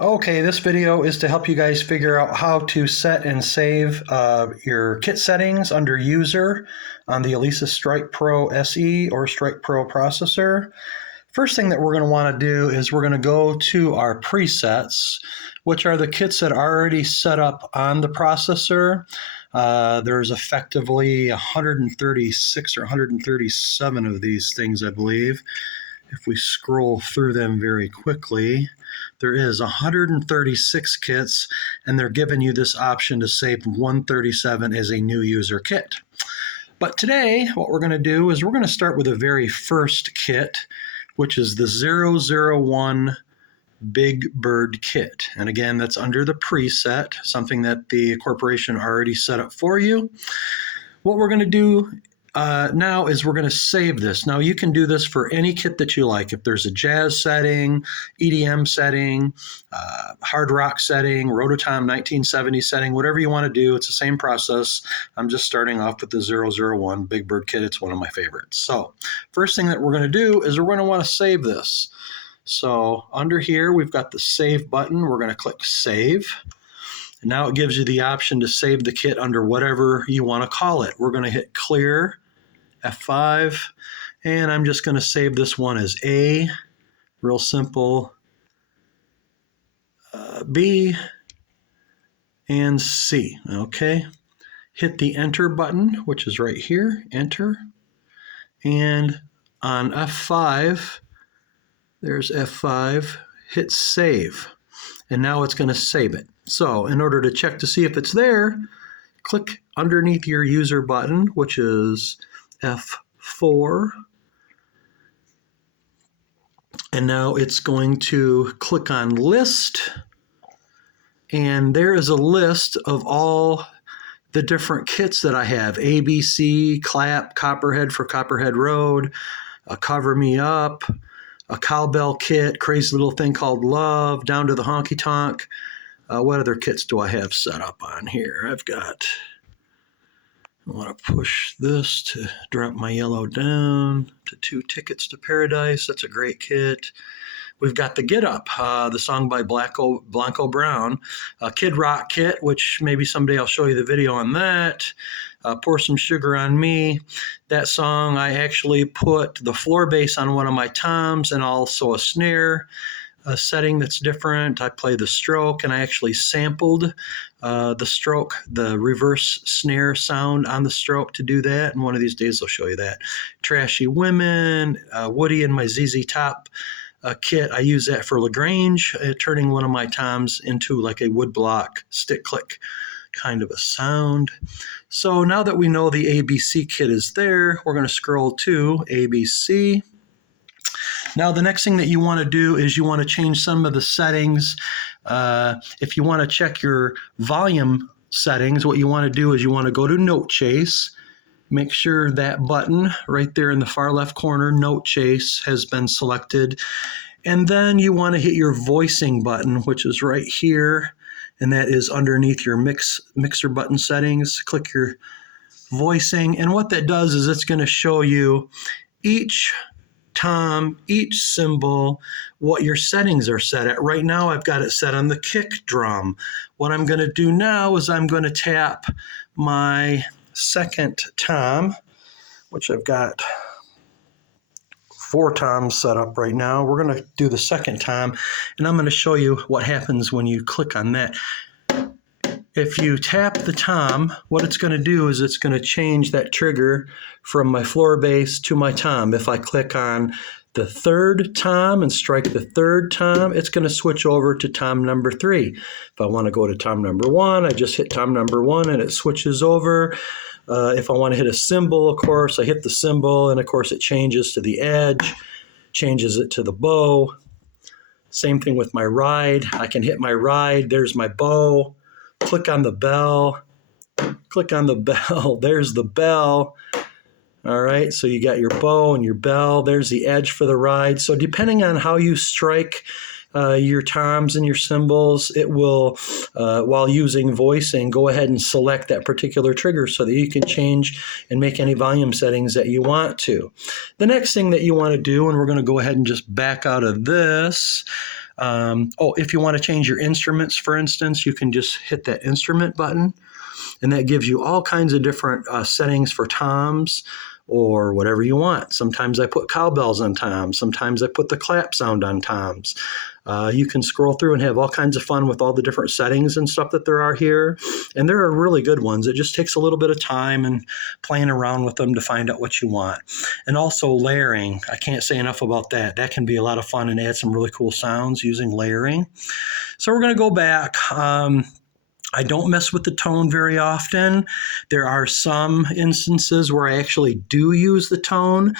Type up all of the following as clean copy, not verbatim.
Okay, this video is to help you guys figure out how to set and save your kit settings under user on the Alesis Strike Pro SE or Strike Pro processor. First thing that we're going to want to do is we're going to go to our presets, which are the kits that are already set up on the processor. There's effectively 136 or 137 of these things, I believe. If we scroll through them very quickly, there is 136 kits, and they're giving you this option to save 137 as a new user kit. But today, what we're going to do is we're going to start with the very first kit, which is the 001 Big Bird kit. And again, that's under the preset, something that the corporation already set up for you. What we're going to do now is we're going to save this. Now you can do this for any kit that you like. If there's a jazz setting, EDM setting, hard rock setting, Rototom 1970 setting, whatever you want to do, it's the same process. I'm just starting off with the 001 Big Bird kit. It's one of my favorites. So first thing that we're going to do is we're going to want to save this. So under here, we've got the save button. We're going to click save. And now it gives you the option to save the kit under whatever you want to call it. We're going to hit clear, F5, and I'm just going to save this one as A, real simple, B, and C. Okay. Hit the enter button, which is right here, enter. And on F5, there's F5, hit save. And now it's going to save it. So in order to check to see if it's there, click underneath your user button, which is F4. And now it's going to click on list. And there is a list of all the different kits that I have. ABC, Clap, Copperhead for Copperhead Road, Cover Me Up, a cowbell kit, crazy little thing called Love, down to the honky tonk. What other kits do I have set up on here? I want to push this to drop my yellow down to 2 Tickets to Paradise. That's a great kit. We've got the Get Up, the song by Blanco Brown, a Kid Rock kit, which maybe someday I'll show you the video on that. Pour Some Sugar on Me. That song, I actually put the floor bass on one of my toms and also a snare setting that's different. I play the stroke, and I actually sampled the stroke, the reverse snare sound on the stroke to do that. And one of these days I'll show you that. Trashy Women, Woody and my ZZ Top kit. I use that for Lagrange, turning one of my toms into like a woodblock stick click kind of a sound. So now that we know the ABC kit is there, we're going to scroll to ABC. Now the next thing that you want to do is you want to change some of the settings. If you want to check your volume settings, what you want to do is you want to go to Note Chase. Make sure that button right there in the far left corner, Note Chase, has been selected. And then you want to hit your voicing button, which is right here. And that is underneath your mixer button settings. Click your voicing. And what that does is it's going to show you each tom, each cymbal, what your settings are set at. Right now I've got it set on the kick drum. What I'm going to do now is I'm going to tap my second tom, which I've got 4 toms set up right now. We're going to do the second tom, and I'm going to show you what happens when you click on that. If you tap the tom, what it's going to do is it's going to change that trigger from my floor bass to my tom. If I click on the third tom and strike the third tom, it's going to switch over to tom number 3. If I want to go to tom number 1, I just hit tom number 1 and it switches over. If I want to hit a cymbal, of course, I hit the cymbal, and of course it changes to the edge, changes it to the bow. Same thing with my ride. I can hit my ride, there's my bow. Click on the bell, click on the bell, there's the bell. All right, so you got your bow and your bell, there's the edge for the ride. So depending on how you strike your toms and your cymbals, it will, while using voicing, go ahead and select that particular trigger so that you can change and make any volume settings that you want to. The next thing that you want to do, and we're going to go ahead and just back out of this, If you want to change your instruments, for instance, you can just hit that instrument button, and that gives you all kinds of different settings for toms or whatever you want. Sometimes I put cowbells on toms. Sometimes I put the clap sound on toms. You can scroll through and have all kinds of fun with all the different settings and stuff that there are here. And there are really good ones. It just takes a little bit of time and playing around with them to find out what you want. And also layering. I can't say enough about that. That can be a lot of fun and add some really cool sounds using layering. So we're going to go back. I don't mess with the tone very often. There are some instances where I actually do use the tone.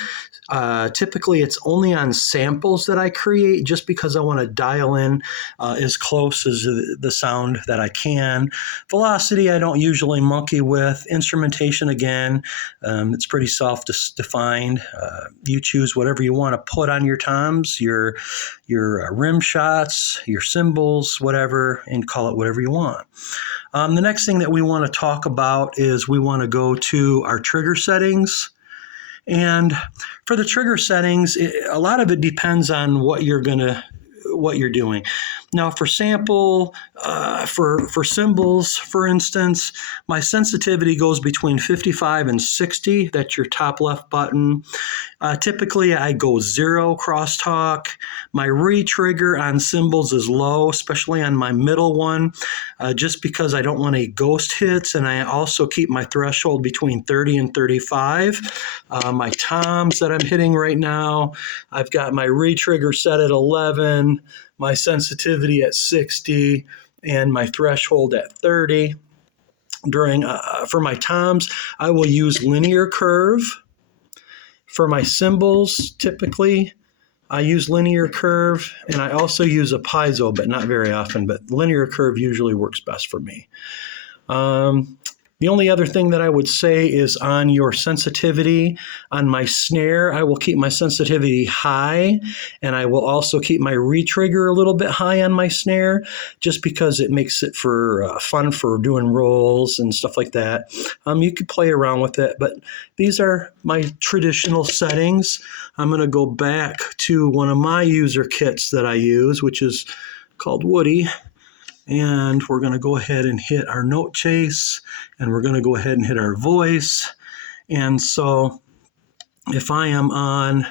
Typically, it's only on samples that I create just because I want to dial in as close as the sound that I can. Velocity, I don't usually monkey with. Instrumentation, again, it's pretty self-defined. You choose whatever you want to put on your toms, your rim shots, your cymbals, whatever, and call it whatever you want. The next thing that we want to talk about is we want to go to our trigger settings. And for the trigger settings, a lot of it depends on what you're doing. Now, for sample, for cymbals, for instance, my sensitivity goes between 55 and 60. That's your top left button. Typically, I go 0 crosstalk. My re-trigger on cymbals is low, especially on my middle one, just because I don't want any ghost hits, and I also keep my threshold between 30 and 35. My toms that I'm hitting right now, I've got my re-trigger set at 11, my sensitivity at 60, and my threshold at 30. For my toms, I will use linear curve. For my cymbals, typically, I use linear curve, and I also use a piezo, but not very often, but linear curve usually works best for me. The only other thing that I would say is on your sensitivity. On my snare, I will keep my sensitivity high, and I will also keep my re-trigger a little bit high on my snare, just because it makes it for fun for doing rolls and stuff like that. You could play around with it, but these are my traditional settings. I'm going to go back to one of my user kits that I use, which is called Woody. And we're going to go ahead and hit our note chase, and we're going to go ahead and hit our voice. And so if I am on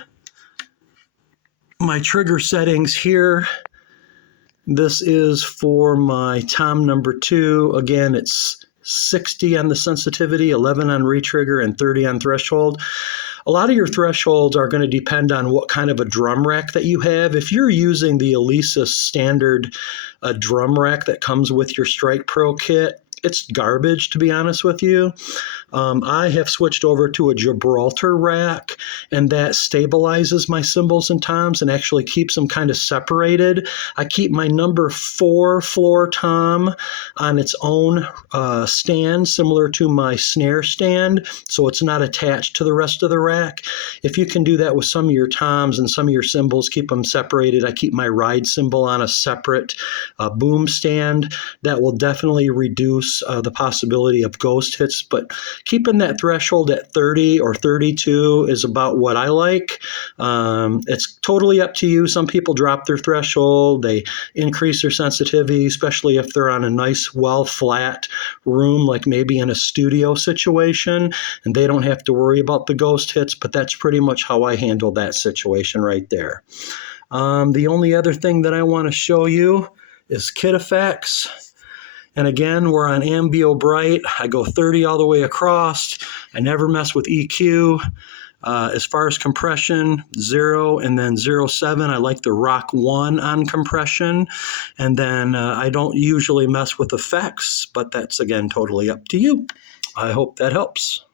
my trigger settings here, this is for my tom number 2. Again, it's 60 on the sensitivity, 11 on re-trigger, and 30 on threshold. A lot of your thresholds are going to depend on what kind of a drum rack that you have. If you're using the Alesis standard drum rack that comes with your Strike Pro kit, it's garbage, to be honest with you. I have switched over to a Gibraltar rack, and that stabilizes my cymbals and toms and actually keeps them kind of separated. I keep my number 4 floor tom on its own stand, similar to my snare stand, so it's not attached to the rest of the rack. If you can do that with some of your toms and some of your cymbals, keep them separated. I keep my ride cymbal on a separate boom stand. That will definitely reduce the possibility of ghost hits, but keeping that threshold at 30 or 32 is about what I like. It's totally up to you. Some people drop their threshold. They increase their sensitivity, especially if they're on a nice, well-flat room, like maybe in a studio situation, and they don't have to worry about the ghost hits, but that's pretty much how I handle that situation right there. The only other thing that I want to show you is kit effects. And again, we're on Ambio Bright. I go 30 all the way across. I never mess with EQ. As far as compression, 0 and then 0.7. I like the Rock 1 on compression. And then I don't usually mess with effects, but that's, again, totally up to you. I hope that helps.